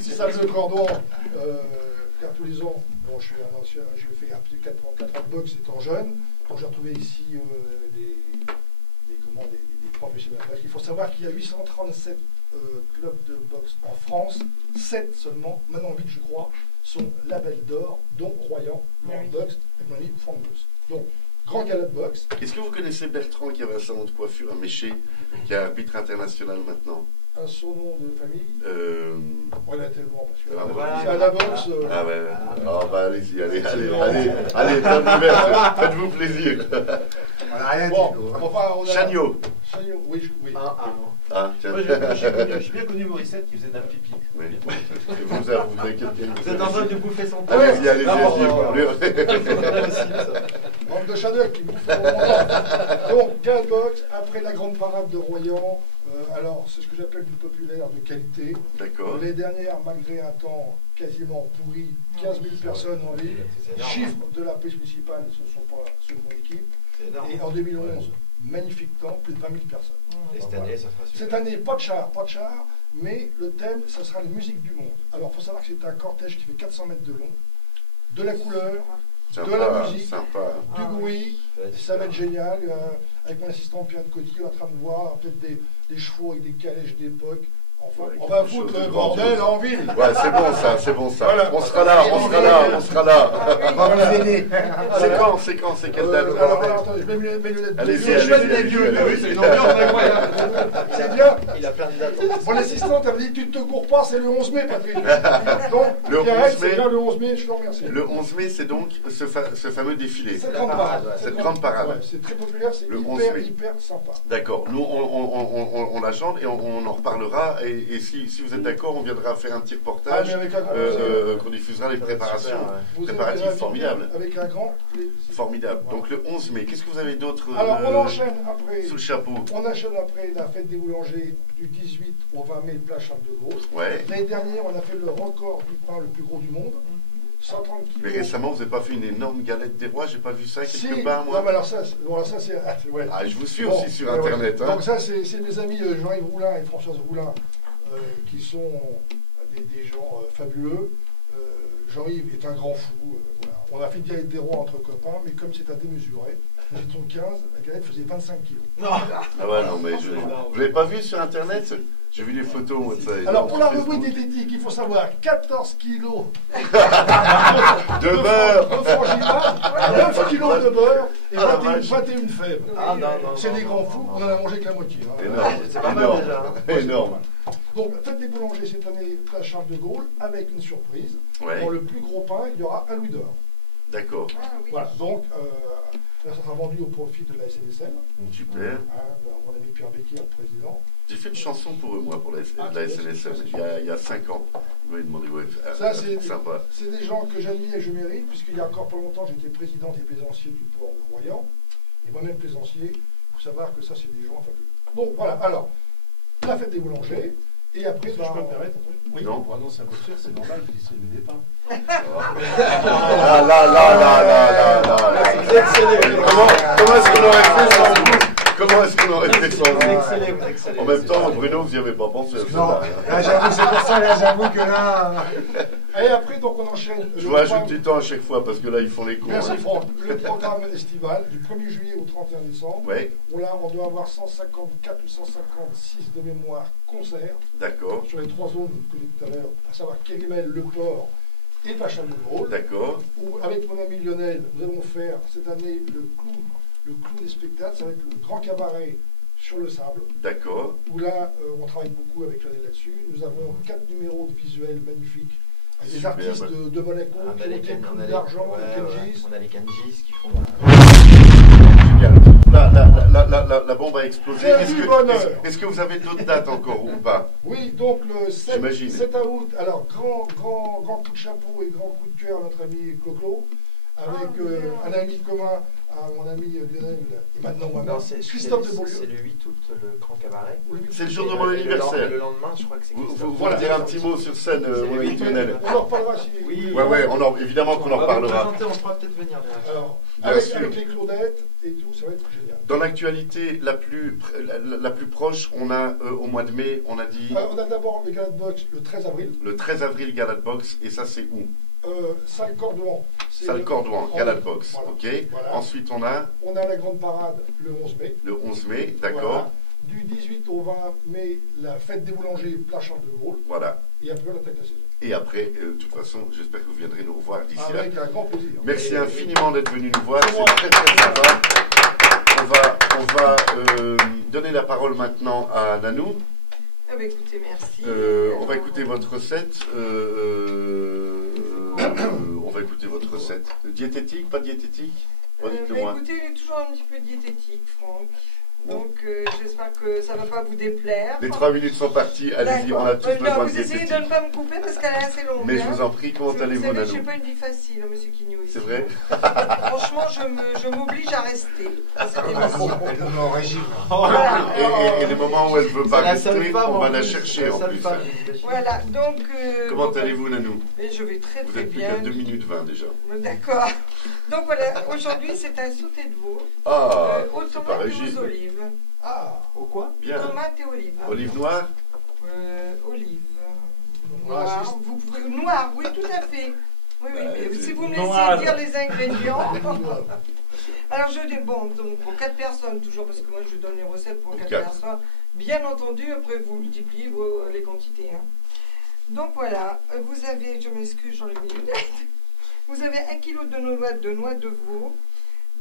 salle de Cordon, car tous les ans, bon, je suis un ancien, j'ai fait un petit 4 ans de boxe étant jeune, donc j'ai retrouvé ici des professionnels. Il faut savoir qu'il y a 837 clubs de boxe en France, 7 seulement, maintenant 8 je crois, sont label d'or, dont Royan, World Box, avec mon ami Franck Boss. Donc, Grand Galette Box. Est-ce que vous connaissez Bertrand qui avait un salon de coiffure à Méché, qui est arbitre international maintenant? Son nom de famille relativement, parce que voilà. à la boxe. Ah ouais. Oh, bah allez-y, allez, faites-vous plaisir. On n'a rien dit. Enfin, on a... Chagnot, oui. Ah, tiens. Moi, j'ai bien connu Morissette qui faisait d'un pipi. Oui. Et vous avez quelqu'un. Vous êtes en train de bouffer son temps. Allez-y. Manque de Chanel qui bouffe au moment. Donc, Galette Box, après la grande parade de Royan. Alors, c'est ce que j'appelle du populaire de qualité. D'accord. Les dernières, malgré un temps quasiment pourri, 15 000 personnes en ville. Chiffre de la police municipale, ce ne sont pas ceux de mon équipe. Et en 2011, magnifique temps, plus de 20 000 personnes. Et cette année, ça sera super. Cette année, pas de char, mais le thème, ça sera les musiques du monde. Alors, il faut savoir que c'est un cortège qui fait 400 mètres de long, de la couleur, de la musique, du bruit, ça va être génial. Avec mon assistant Pierre de Coty, on est en train de voir peut-être des chevaux avec des calèches d'époque. Enfin, on va foutre le bordel en ville. Ouais, c'est bon ça. Voilà. On sera là. On va vous aider. C'est quand, c'est quelle date? Alors, attendez, je mets mes lunettes. Allez-y. C'est une ambiance incroyable. C'est bien. Il a plein de dates. Mon assistante, elle me dit, tu ne te cours pas, c'est le 11 mai, Patrick. Donc, le 11 Pierrette, mai, c'est bien le 11 mai, je te remercie. Le 11 mai, c'est donc ce fameux défilé. Cette grande parade. Cette grande parade. Ouais, c'est très populaire, c'est hyper sympa. D'accord. Nous, on l'agende et on en reparlera. Et si vous êtes d'accord, on viendra faire un petit reportage qu'on diffusera les préparatifs formidables. Avec un grand plaisir. Formidable. Donc le 11 mai, qu'est-ce que vous avez d'autre Alors on enchaîne après. Sous le chapeau. On enchaîne après la fête des boulangers du 18 au 20 mai, place Charles de Gaulle. Ouais. L'année dernière, on a fait le record du pain le plus gros du monde. 130 Mais kilos. récemment, vous n'avez pas fait une énorme galette des rois? J'ai pas vu ça Si, quelque part, moi. non, mais alors ça, c'est. Ouais. Ah, je vous suis Bon, aussi sur ouais, Internet. ouais. Hein. Donc ça, c'est mes amis Jean-Yves Roulin et Françoise Roulin, qui sont des gens fabuleux. Jean-Yves est un grand fou. Voilà. On a fait une galette des rois entre copains, mais comme c'est à démesurer, nous étions 15, la galette faisait 25 kilos. Ah ouais, non, mais vous l'avez pas vu sur Internet? J'ai vu les photos, moi, de ça. Alors, pour la rubrique diététique, il faut savoir 14 kilos de beurre, de frangipane, 9 kilos de beurre et Ah, la 21 fèves. Ah non, non. C'est non, des non, grands non, fous, non. on en a mangé que la moitié. Hein. énorme, C'est pas mal, énorme, déjà. énorme. Donc, fête des boulangers cette année, place Charles de Gaulle, avec une surprise. Ouais, Dans le plus gros pain, il y aura un louis d'or. d'accord, Ah oui. Voilà, donc, ça sera vendu au profit de la SNSM. super. Mon ami Pierre Becker, le président. J'ai fait une chanson pour eux, moi, pour la SNSM, il y a 5 ans. Ils m'avaient demandé, ouais, Ça, c'est sympa. des gens que j'admire et je mérite, puisqu'il y a encore pas longtemps, j'étais président des plaisanciers du port de Royan. Et moi-même plaisancier, il faut savoir que ça, c'est des gens fabuleux. Donc, voilà, alors, la fête des boulangers, et après, Est-ce que je peux me permettre un truc? Oui. Non. Pour annoncer un peu de cher, c'est normal de distribuer des pains. Comment est-ce qu'on aurait fait sans vous? Comment est-ce qu'on aurait fait sans Vous vous? excellez, vous excellez. En même temps, Bruno, vous n'y avez pas pensé. Non, là j'avoue, c'est pour ça, là j'avoue que là. Et après, donc, on enchaîne. Je vous rajoute du temps à chaque fois parce que là, ils font les cons. Merci hein. Franck. Le programme estival, du 1er juillet au 31 décembre. Ouais, On doit avoir 154 ou 156 de mémoire concerts d'accord, sur les 3 zones que j'ai dit tout à l'heure, à savoir Kérimel, Le Port et Pachal de Gaulle. d'accord, Où, avec mon ami Lionel, nous allons faire cette année le clou des spectacles. Ça va être le grand cabaret sur le sable. d'accord. Où là, on travaille beaucoup avec Lionel là-dessus. Nous avons 4 numéros de visuels magnifiques. Avec des Superbe. artistes de Monaco On qui a ont les été on Clou a les- d'argent, ouais, les ouais, Kenjis. on a les Kenjis qui font. Génial. La bombe a explosé. C'est du bonheur. Est-ce que vous avez d'autres dates encore ou pas? Oui, donc le 7 J'imagine. août, alors grand coup de chapeau et grand coup de cœur à notre ami Clo-Clo, avec un ami commun à mon ami Lionel et maintenant moi-même, Non, c'est Christophe de c'est Beaulieu. le 8 août, le grand cabaret. C'est le jour Et de mon le anniversaire. lendemain, je crois que c'est Vous Christophe. me Voilà. direz un petit mot sur scène, C'est mon les ami Lionel. On en reparlera si Oui. Ouais, évidemment qu'on en On va vous reparlera. présenter, on pourra peut-être venir. Alors, Bien avec sûr. les Claudettes et tout, ça va être génial. Dans l'actualité la plus proche, on a au mois de mai, on a dit On a d'abord le Gala de Box le 13 avril, le 13 avril Gala de Boxe, et ça c'est où? Salle Cordouan. C'est Salle Cordouan, en- Gala de Boxe, voilà. ok. Voilà. Ensuite on a On a la grande parade le 11 mai. le 11 mai, d'accord. Voilà. Du 18 au 20 mai, la fête des boulangers, place Charles de Gaulle. Voilà. Et après, on attaque la saison. Et après, de toute façon, j'espère que vous viendrez nous revoir d'ici là. Avec un grand plaisir. Merci infiniment d'être venu nous voir, C'est c'est moi. très très sympa. On va donner la parole maintenant à Nanou. Ah bah écoutez, merci. On va écouter votre recette. On va écouter votre recette. Diététique, pas diététique? Dites-le moi. Écoutez, il est toujours un petit peu diététique, Franck. Bon. Donc j'espère que ça ne va pas vous déplaire. Les 3 minutes sont parties, allez-y, on a tous D'accord. besoin de Vous essayez de ne diététique. pas me couper parce qu'elle est assez longue. Mais je hein. vous en prie, comment Vous allez-vous, savez, je Nanou? n'ai pas une vie facile, hein, monsieur Quignou. ici. C'est vrai? Franchement, je m'oblige à rester à cette émission. Elle nous met en régime. Voilà. Et les moments où elle ne veut pas C'est la seule rester, femme on va en la plus, chercher la en seule plus. femme. Voilà, donc... Comment donc, allez-vous, Nanou? et je vais très Vous très êtes plus bien. qu'à 2 minutes 20 déjà. D'accord. Donc voilà, aujourd'hui c'est un sauté de veau Ah, aux c'est pas tomates et régime. aux olives. Ah, Au quoi? Bien. Tomates et olives. Olive noire? Olives. Noir, Noir. Vous pouvez... Noir, oui, tout à fait. Oui, oui, Bah, mais c'est si vous me noir. laissez dire les ingrédients. Alors je dis, bon, donc pour 4 personnes, toujours parce que moi je donne les recettes pour 4 4. personnes. Bien entendu, après vous multipliez les quantités. Hein. Donc voilà, vous avez, je m'excuse, j'enlève mes lunettes. Vous avez 1 kg de noix de veau.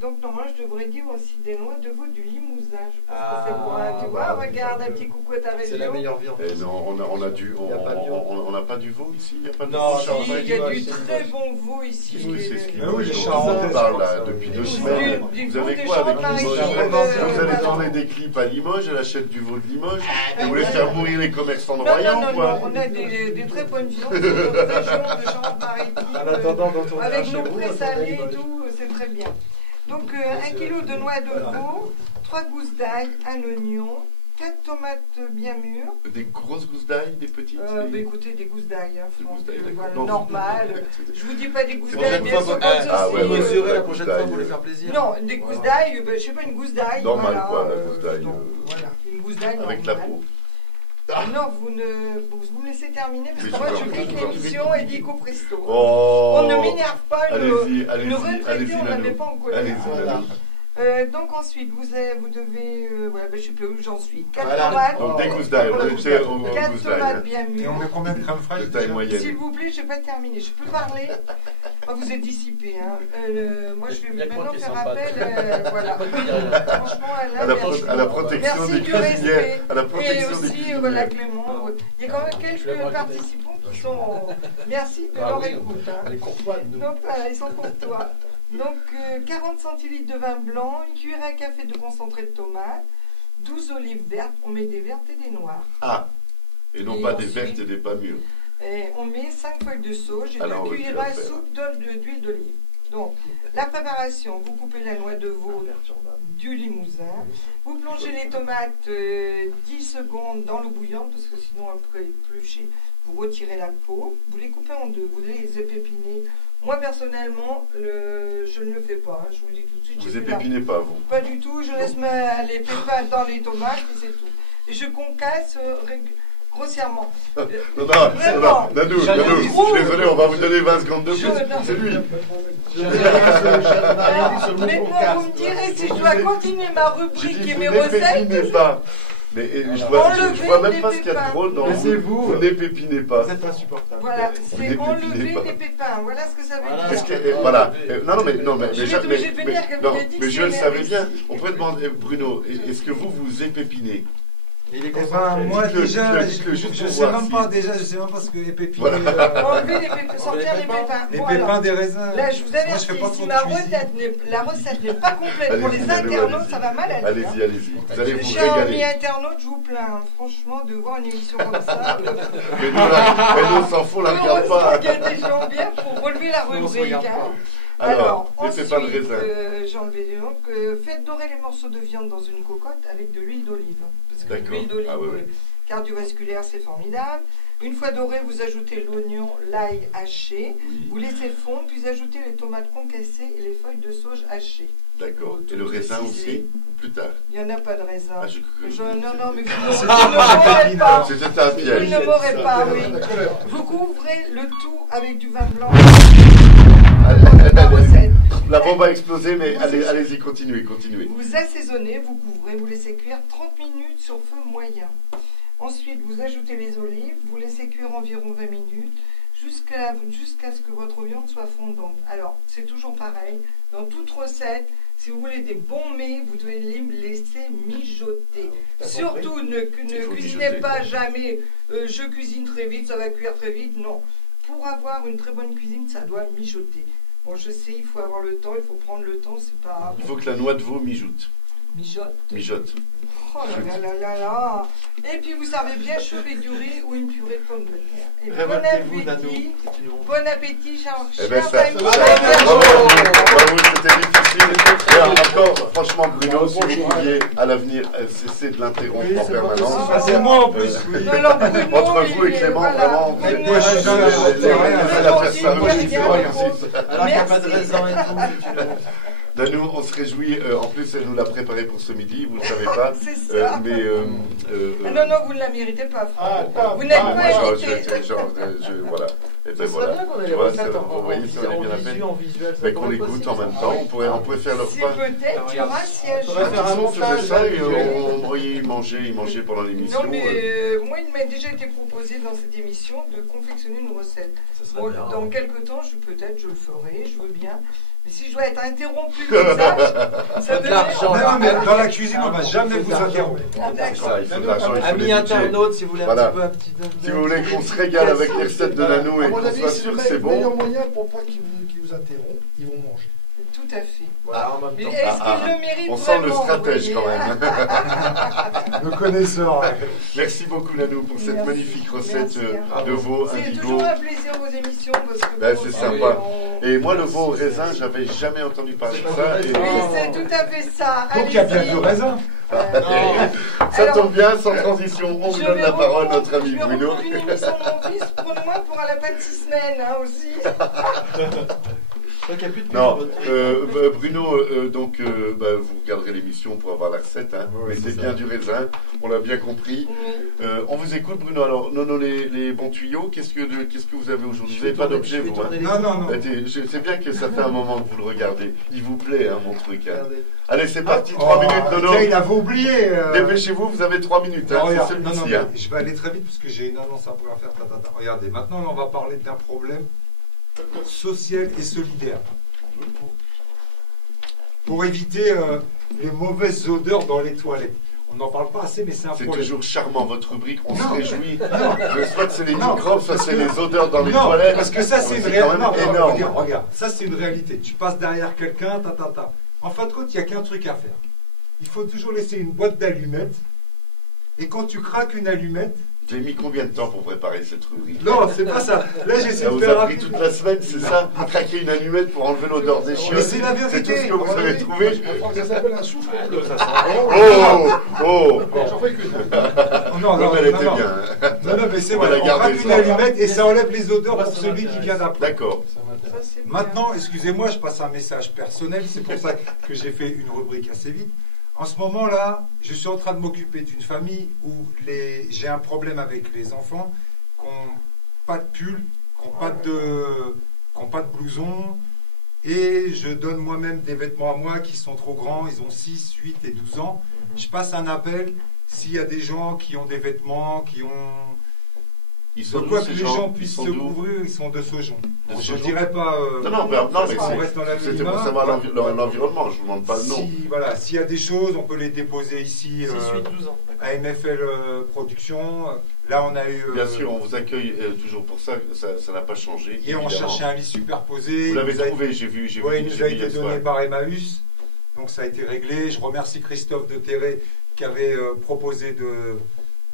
Donc normalement je devrais dire aussi des noix de veau du Limousin. Je pense que c'est pour un, tu vois, regarde, un petit coucou à ta région. C'est la meilleure viande. Eh non, on n'a pas du veau ici, il n'y a pas de Non, veau. ça, Si, il y a du très bon veau ici. Oui, c'est ce Mais oui, les dont Charentes, on parle là depuis 2 semaines. Vous avez quoi avec Limoges? Vous allez tourner des clips à Limoges, elle achète du veau de Limoges. Et vous voulez faire mourir les commerçants de Non, Royan non, ou non, quoi? non, on a des très bonnes viandes sur notre région de Charente-Maritime. En attendant d'en tourner un Avec chez nos vous, présalés et on tout, c'est très bien. Donc 1 kg de noix de veau, 3 gousses d'ail, un oignon, 4 tomates bien mûres. Des grosses gousses d'ail, des petites Écoutez, des gousses d'ail, hein, Des gousses d'ail, d'accord. voilà, Non, normal. c'est- Je vous dis pas des gousses c'est- d'ail, prochaine bien fois, sûr, ah, comme ah, ceci. ouais, mesurer la des prochaine gousses fois d'ail, pour les faire plaisir. Non, des gousses d'ail, je sais pas, une gousse d'ail. Normal, voilà, quoi, la gousse d'ail. non, voilà, une gousse d'ail Avec la normale. peau. Non, vous me laissez terminer parce Oui, que moi je je vous en quitte prie. l'émission et dico presto. Oh. On ne m'énerve pas, Allez-y, une allez-y, retraitée, allez-y, on ne la met Nanou. pas en colère. Allez-y, Voilà. Nanou. Donc ensuite, vous devez... voilà, je ne sais plus où j'en suis. 4 Voilà. tomates. Donc des gousses d'ail, on était aux gousses 4 d'ail. tomates hein. bien Et on met mûres. combien de crème fraîche De taille déjà moyenne. S'il vous plaît, je n'ai pas terminé. Je peux parler. Ah, vous êtes dissipé. Hein. Moi, je vais maintenant faire appel. Voilà. Franchement, À la protection merci des du cuisinières. respect. À la Et protection des aussi, cuisinières. voilà, Clément. Il y a quand même quelques participants qui sont. Merci de leur écoute. Hein. Elle est courtoise, nous. Donc voilà, ils sont courtois. Donc 40 centilitres de vin blanc, une cuillère à café de concentré de tomate, 12 olives vertes, on met des vertes et des noires. Ah, et non Et pas des ensuite- vertes et des pas mûres. Et on met 5 feuilles de sauge et Alors, 2 oui, cuillères tu vas à faire. soupe d'huile d'olive. Donc, la préparation, vous coupez la noix de veau, du limousin, vous plongez les tomates 10 secondes dans l'eau bouillante, parce que sinon après éplucher, vous retirez la peau, vous les coupez en deux, vous les épépinez. Moi personnellement, je ne le fais pas, hein, je vous le dis tout de suite. Vous j'ai plus la- épépinez pas, vous. Pas du tout, je laisse les pépins dans les tomates et c'est tout. Et je concasse grossièrement. Non, Nanou, je suis désolé, on va vous donner 20 secondes de plus. C'est lui. Maintenant, vous me direz si je dois continuer ma J'ai rubrique dit, et vous mes recettes. n'épépinez pas. Mais je vois même pas ce qu'il y a de drôle dans vous. Vous n'épépinez pas. Vous êtes insupportable. Voilà, Vous c'est n'épépinez enlever pas. les pépins. Voilà ce que ça veut Voilà. Est-ce dire. que, voilà. Non, mais Je vais être obligée de venir, comme non, vous l'avez dit, mais c'est je le savais énervé. bien. On pourrait demander, Bruno, est-ce que vous épépinez? Il est Eh concentré. ben, moi Dites-le, déjà, dites-le, juste je pour sais voir même si- pas déjà, je sais même pas ce que les pépins. Voilà. Enlever les pépins, sortir les pépins. Les Bon, pépins alors, des raisins. là, je vous Moi, je avertis, fais pas si trop la de cuisine. recette n'est pas complète pour les Allez-y, Nanou, internautes, allez-y. ça va mal aller. hein. Allez-y, allez-y. Vous allez vous Chers amis régaler. internautes, je vous plains, hein, franchement, de voir une émission comme ça. Mais nous, on s'en fout, on la regarde Heureusement pas. qu'il y a des gens bien pour relever la Nous, on se rubrique. regarde hein. pas. Alors, les ensuite, pépins de raisin. j'ai enlevé les donc, faites dorer les morceaux de viande dans une cocotte avec de l'huile d'olive. Parce que D'accord. l'huile d'olive Ah, oui, oui. cardiovasculaire, c'est formidable. Une fois doré, vous ajoutez l'oignon, l'ail haché. Oui, Vous laissez fondre, puis ajoutez les tomates concassées et les feuilles de sauge hachées. d'accord. Et le raisin aussi, ou plus tard? Il n'y en a pas de raisin. Ah, Non, mais vous ne m'aurez pas. C'était un Vous piège. ne m'aurez pas, oui. Vous couvrez le tout avec du vin blanc. La recette. La bombe a explosé, mais allez-y, continuez. Vous assaisonnez, vous couvrez, vous laissez cuire 30 minutes sur feu moyen. Ensuite, vous ajoutez les olives, vous laissez cuire environ 20 minutes jusqu'à ce que votre viande soit fondante. Alors, c'est toujours pareil. Dans toute recette, si vous voulez des bons mets, vous devez les laisser mijoter. Surtout, ne faut cuisinez mijoter, pas quoi. jamais je cuisine très vite, ça va cuire très vite. Non. Pour avoir une très bonne cuisine, ça doit mijoter. Bon, je sais, il faut avoir le temps, il faut prendre le temps, c'est pas... Il faut que la noix de veau mijoute. Mijote. Oh là là là là. Et puis vous servez bien chaud avec du riz ou une purée de pommes de terre. Et Révoltez-vous, Nanou. bon appétit, chers Eh ben, ça, amis. bravo, c'était difficile. Et encore, franchement, Bruno, si vous pouviez à l'avenir cesser de l'interrompre en permanence. Ah, c'est moi en plus. Oui. Alors, Bruno, Entre vous et il est- Clément, voilà. vraiment, Bruno, moi, je suis dans la c'est rien. la personne Bruno, qui il s'est est organisée. Alors qu'il n'y a pas de Merci. raisin et tout. Nanou, on se réjouit. En plus, elle nous l'a préparé pour ce midi, vous ne le savez pas. C'est ça. Ah non, non, vous ne la méritez pas, Franck. Vous n'êtes pas invité. Voilà. Et ben Ça serait voilà. bien qu'on ait Tu les vois, recettes vous voyez, ça valait bien la peine. en visuel. Mais qu'on les goûte en même temps. On pourrait faire le C'est repas. peut-être qu'il y aura un siège. On va faire un On faisait montage ça et visuel. il mangeait pendant l'émission. Non, mais moi, il m'a déjà été proposé dans cette émission de confectionner une recette. Ça serait Bon, bien. dans quelques temps, peut-être, je le ferai, je veux bien. Mais si je dois être interrompu comme ça de l'argent. Non, mais dans la cuisine, on ne va jamais vous interrompre. Ah, d'accord. Il faut de l'argent, il faut Amis des budgets. internautes, si vous voulez Voilà. un petit peu... Si vous voulez qu'on se régale avec les recettes de Nanou et À mon qu'on avis, soit c'est sûr le que c'est meilleur bon. moyen pour pas qu'ils vous interrompent, ils vont manger. Tout à fait. Voilà, en même Mais temps. est-ce qu'il le mérite On sent le vraiment, stratège vous quand voyez même. Le connaisseur. Merci beaucoup Nanou pour cette Merci. magnifique recette Merci. de veau C'est indigo. toujours un plaisir vos émissions parce que Ben, bon, c'est aussi, sympa. on- Et moi le veau au raisin, j'avais jamais entendu parler de ça. Et Oui, c'est tout à fait ça. Donc il y a bien Allez-y. du raisin. Ça tombe bien, sans transition, on vous donne la parole, notre ami Je vais Bruno. reprendre une émission de mon fils, prenez-moi pour à la peine 6 semaines hein, aussi. Non, Bruno, donc vous regarderez l'émission pour avoir la recette, hein, Oui, mais c'est c'est ça. bien du raisin, on l'a bien compris. Oui. On vous écoute, Bruno. Alors, non, les bons tuyaux, qu'est-ce que vous avez aujourd'hui? Vous n'avez pas d'objet, vous, hein? Non. C'est bien que ça fait un moment que vous le regardez. Il vous plaît, hein, mon truc. Hein. Regardez. Allez, c'est parti, Oh, 3 minutes, Nono. tiens, il avait oublié. Dépêchez-vous, vous avez 3 minutes. Hein, Regarde, c'est non, celui-ci. Hein. mais je vais aller très vite parce que j'ai une annonce à pouvoir faire. Regardez, maintenant on va parler d'un problème social et solidaire. Pour éviter les mauvaises odeurs dans les toilettes. On n'en parle pas assez, mais c'est un C'est problème. toujours charmant, votre rubrique. On se Non. réjouit. Non. Soit c'est les Non, microbes, soit parce c'est que- les odeurs dans les Non, toilettes. parce que ça c'est une C'est quand réalité. même énorme. Regarde, ça c'est une réalité. Tu passes derrière quelqu'un, En fin de compte, il n'y a qu'un truc à faire. Il faut toujours laisser une boîte d'allumettes. Et quand tu craques une allumette, J'ai mis combien de temps pour préparer cette rubrique? non, c'est pas ça. Là, j'essaie Ça de vous faire a un pris toute la semaine, c'est ça? Craquer une allumette pour enlever l'odeur des chiottes. Mais c'est la C'est tout vérité. ce que vous avez trouvé? Je crois que ça s'appelle un souffle. Oh! J'en fais qu'une. Non, Non, elle était bien. Non, mais c'est On va vrai. la On garder, craque une ça. allumette et ça enlève les odeurs pour celui qui vient d'après. D'accord. Ça, c'est bien. Maintenant, excusez-moi, je passe un message personnel, c'est pour ça que j'ai fait une rubrique assez vite. En ce moment-là, je suis en train de m'occuper d'une famille où j'ai un problème avec les enfants qui n'ont pas de pull, qui n'ont pas de blouson, et je donne moi-même des vêtements à moi qui sont trop grands, ils ont 6, 8 et 12 ans. Je passe un appel, s'il y a des gens qui ont des vêtements, qui ont... Ils De sont quoi d'où, que ces les gens gens Ils puissent sont se d'où? couvrir, ils sont de Saujon. De Je ne Saujon. dirais pas... Non, mais on reste dans c'était l'anonymat. pour savoir l'environnement, je ne vous demande pas le nom. Voilà, s'il y a des choses, on peut les déposer ici 6, 8, 12 ans. à MFL Productions. Là, on a eu... Bien sûr, on vous accueille toujours pour ça, ça n'a pas changé. Hier, on évidemment. cherchait un lit superposé. Vous l'avez Il nous a- trouvé, j'ai vu. Ouais, il nous a j'ai vu été hier soir. donné par Emmaüs. Donc, ça a été réglé. Je remercie Christophe de Terré qui avait proposé de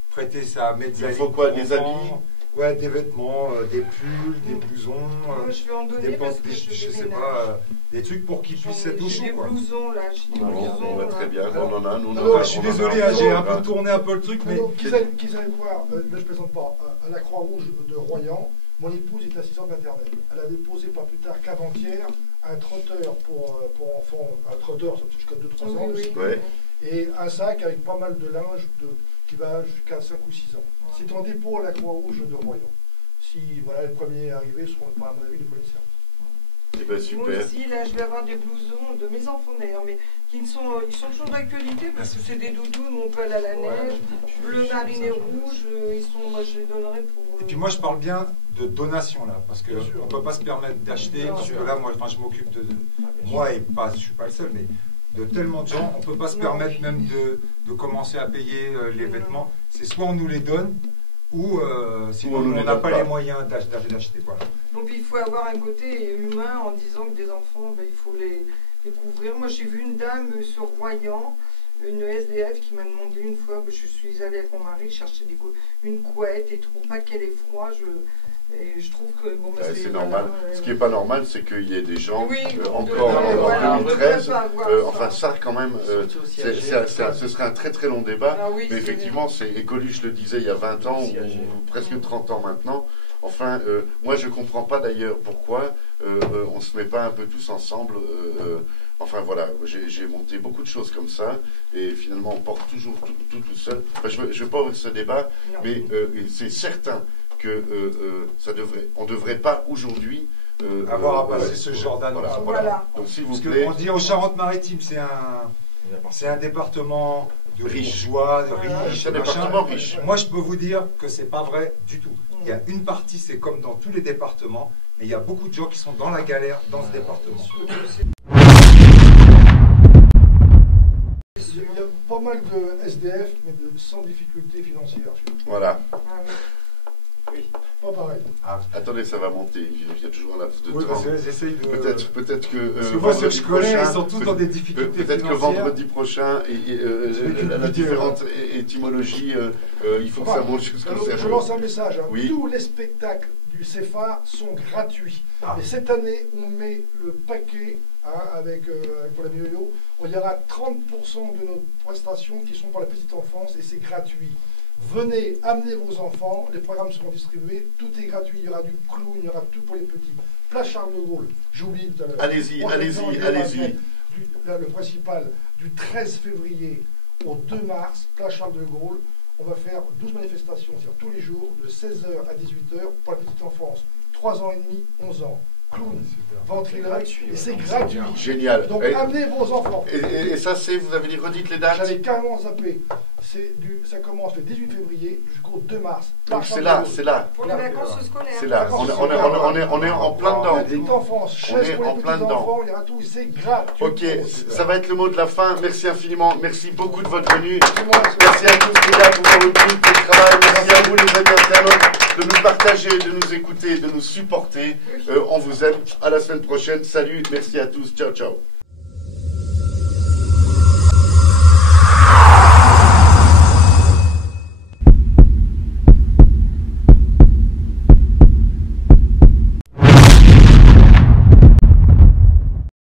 prêter sa mezzanine. Il faut quoi, pour des enfants. habits? Ouais, des vêtements, des pulls, des blousons. Moi, je vais en donner des parce pantes- que je je sais déménage. pas, des trucs pour qu'ils puissent être au J'ai chaud, des quoi. blousons là, j'ai des Non, blousons. on va très là. bien, on en a, nous, on en a. Enfin, je suis on en a désolé, un hein, j'ai peu, un peu tourné un peu le truc, mais... Alors, qu'ils aillent voir, là je ne plaisante pas, à la Croix-Rouge de Royan, mon épouse est assistante maternelle. Elle a déposé pas plus tard qu'avant-hier un trotteur pour enfants, un trotteur, ça peut jusqu'à 2-3 ans, Oui, oui. Ouais. et un sac avec pas mal de linge qui va jusqu'à 5 ou 6 ans. C'est en dépôt à la Croix-Rouge de Royan. Si voilà, les premiers arrivés seront, à mon avis, les premiers services. Eh ben, Moi super. aussi, là, je vais avoir des blousons de mes enfants d'ailleurs, mais ils sont toujours d'actualité parce que c'est des doudous, où on peut aller à la neige, bleu marine et rouge, moi je les donnerai pour... Et puis moi, je parle bien de donation, là, parce qu'on Bien sûr. ne peut pas se permettre d'acheter, Bien parce sûr. que là, moi, je m'occupe de... Moi, et pas, je ne suis pas le seul, mais de tellement de gens, on ne peut pas se Non. permettre même de commencer à payer les vêtements. C'est soit on nous les donne, ou sinon Ou on nous on les n'a donne pas pas. les moyens d'acheter. Voilà. Donc il faut avoir un côté humain en disant que des enfants, ben, il faut les couvrir. Moi j'ai vu une dame sur Royan, une SDF qui m'a demandé une fois, ben, je suis allée avec mon mari chercher une couette et tout pour pas qu'elle ait froid. Et je trouve que bon, ben, Ouais, c'est voilà, normal. Ce qui n'est pas normal, c'est qu'il y ait des gens, Oui, encore voilà, en on 2013, devrait pas avoir enfin ça quand même, Surtout aussi ce serait un très très long débat, Ah oui, mais c'est effectivement, et Coluche le disait il y a 20 ans, Si âgé. ou presque 30 ans maintenant. Enfin, moi je ne comprends pas d'ailleurs pourquoi on ne se met pas un peu tous ensemble. Enfin voilà, j'ai monté beaucoup de choses comme ça, et finalement on porte toujours tout seul. Enfin, je ne veux pas ouvrir ce débat, Non. mais c'est certain que on ne devrait pas aujourd'hui Avoir à passer ce genre d'annonce. Voilà. Donc s'il vous Parce plaît, qu'on dit aux Charentes-Maritimes, c'est un département de Riche. bourgeois, de Voilà. riche, c'est un machin. département riche. Moi, je peux vous dire que c'est pas vrai du tout. Il y a une partie, c'est comme dans tous les départements, mais il y a beaucoup de gens qui sont dans la galère dans ce département. Il y a pas mal de SDF, mais sans difficulté financière. Voilà. Ah oui. Pas pareil. Attendez, ça va monter. Il y a toujours un laps de Oui, temps. parce que j'essaye de... Peut-être que Parce que moi, ceux que je connais, prochain, ils sont tous dans des difficultés peut-être que financières. vendredi prochain, vais la publier, différente étymologie, il faut que ça monte jusqu'au Alors, je cerveau. lance un message. Hein. Oui. Tous les spectacles du du CFA sont gratuits. Ah. Et cette année, on met le paquet pour la Mioyo. Il y aura 30% de nos prestations qui sont pour la petite enfance et c'est gratuit. Venez, amenez vos enfants, les programmes seront distribués, tout est gratuit, il y aura du clown, il y aura tout pour les petits. Place Charles de Gaulle, j'ai oublié tout à l'heure. Allez-y, allez-y. Le principal, du 13 février au 2 mars, place Charles de Gaulle, on va faire 12 manifestations, c'est-à-dire tous les jours, de 16h à 18h pour la petite enfance. 3 ans et demi, 11 ans. Clown, ventriloque, et c'est gratuit. Génial. Donc amenez vos enfants. Et ça, c'est, vous avez dit, redites les dates. J'avais carrément zappé. Ça commence le 18 février jusqu'au 2 mars. Donc c'est là, c'est là. Pour les vacances scolaires. C'est là. On est en plein dedans. Petite enfance, chaise pour les petits enfants, il y aura tout, c'est gratuit. Ok, ça va être le mot de la fin. Merci infiniment. Merci beaucoup de votre venue. Merci à tous les gars pour votre travail. Merci à vous les amis internautes de nous partager, de nous écouter, de nous supporter. On vous aime. À la semaine prochaine. Salut. Merci à tous. Ciao, ciao.